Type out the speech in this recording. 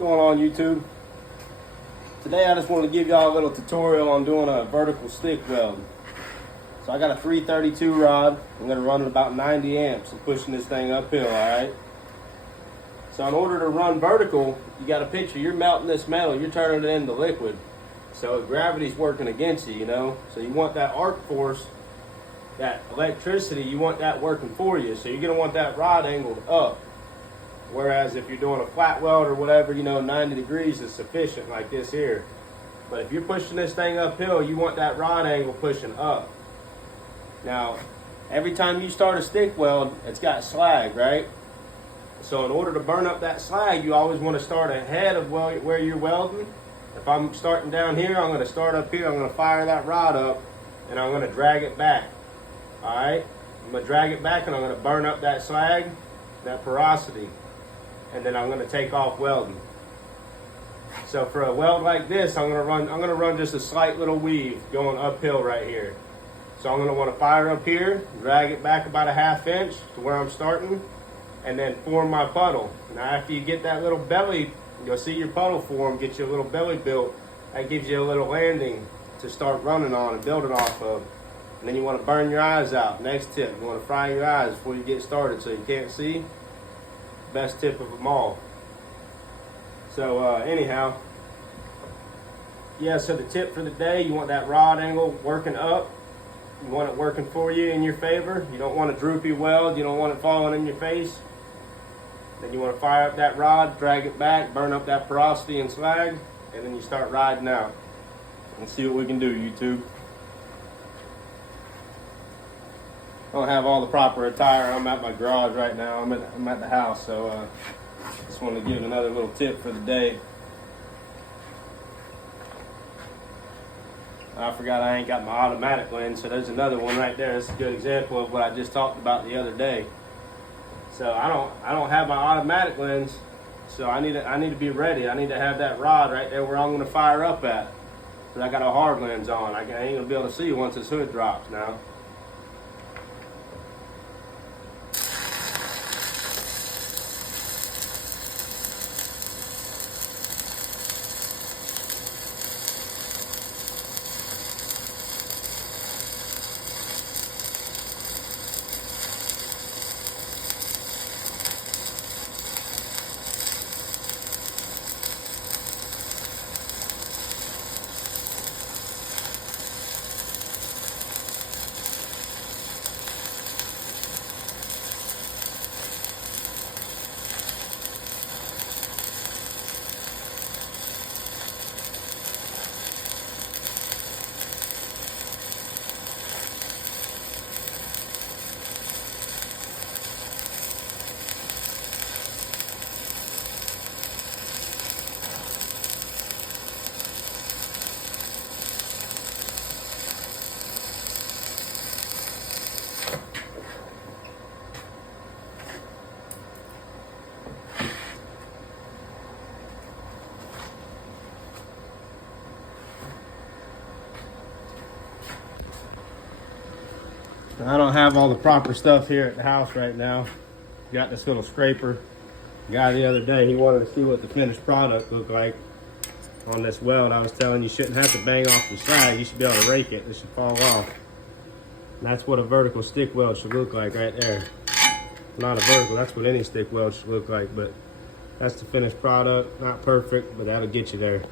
going on, YouTube? Today I just want to give y'all a little tutorial on doing a vertical stick weld. So I got a 332 rod. I'm going to run at about 90 amps and pushing this thing uphill, alright? So in order to run vertical, you got to picture you're melting this metal, you're turning it into liquid. So gravity's working against you, you know? So you want that arc force, that electricity, you want that working for you. So you're going to want that rod angled up. Whereas if you're doing a flat weld or whatever, you know, 90 degrees is sufficient like this here. But if you're pushing this thing uphill, you want that rod angle pushing up. Now, every time you start a stick weld, it's got slag, right? So in order to burn up that slag, you always want to start ahead of where you're welding. If I'm starting down here, I'm going to start up here. I'm going to fire that rod up, and I'm going to drag it back. All right? I'm going to drag it back, and I'm going to burn up that slag, that porosity. And then I'm going to take off welding. So for a weld like this, I'm going to run just a slight little weave going uphill right here. So I'm going to want to fire up here, drag it back about a ½ inch to where I'm starting, and then form my puddle. Now after you get that little belly, you'll see your puddle form, get you a little belly built. That gives you a little landing to start running on and building off of. And then you want to burn your eyes out. Next tip, you want to fry your eyes before you get started so you can't see. Best tip of them all. So anyhow, yeah, so the tip for the day, you want that rod angle working up. You want it working for you in your favor. You don't want a droopy weld. You don't want it falling in your face. Then you want to fire up that rod, drag it back, burn up that porosity and slag, and then you start riding out. Let's see what we can do, YouTube. I don't have all the proper attire. I'm at my garage right now. I'm at the house, so just want to give another little tip for the day. I forgot I ain't got my automatic lens, so there's another one right there. That's a good example of what I just talked about the other day. So I don't have my automatic lens, so I need to be ready. I need to have that rod right there where I'm going to fire up at, because I got a hard lens on. I ain't going to be able to see once this hood drops now. I don't have all the proper stuff here at the house right now. Got this little scraper. The guy the other day, he wanted to see what the finished product looked like on this weld. I was telling you shouldn't have to bang off the slag. You should be able to rake it. It should fall off. And that's what a vertical stick weld should look like right there. Not a vertical, that's what any stick weld should look like, but that's the finished product. Not perfect, but that'll get you there.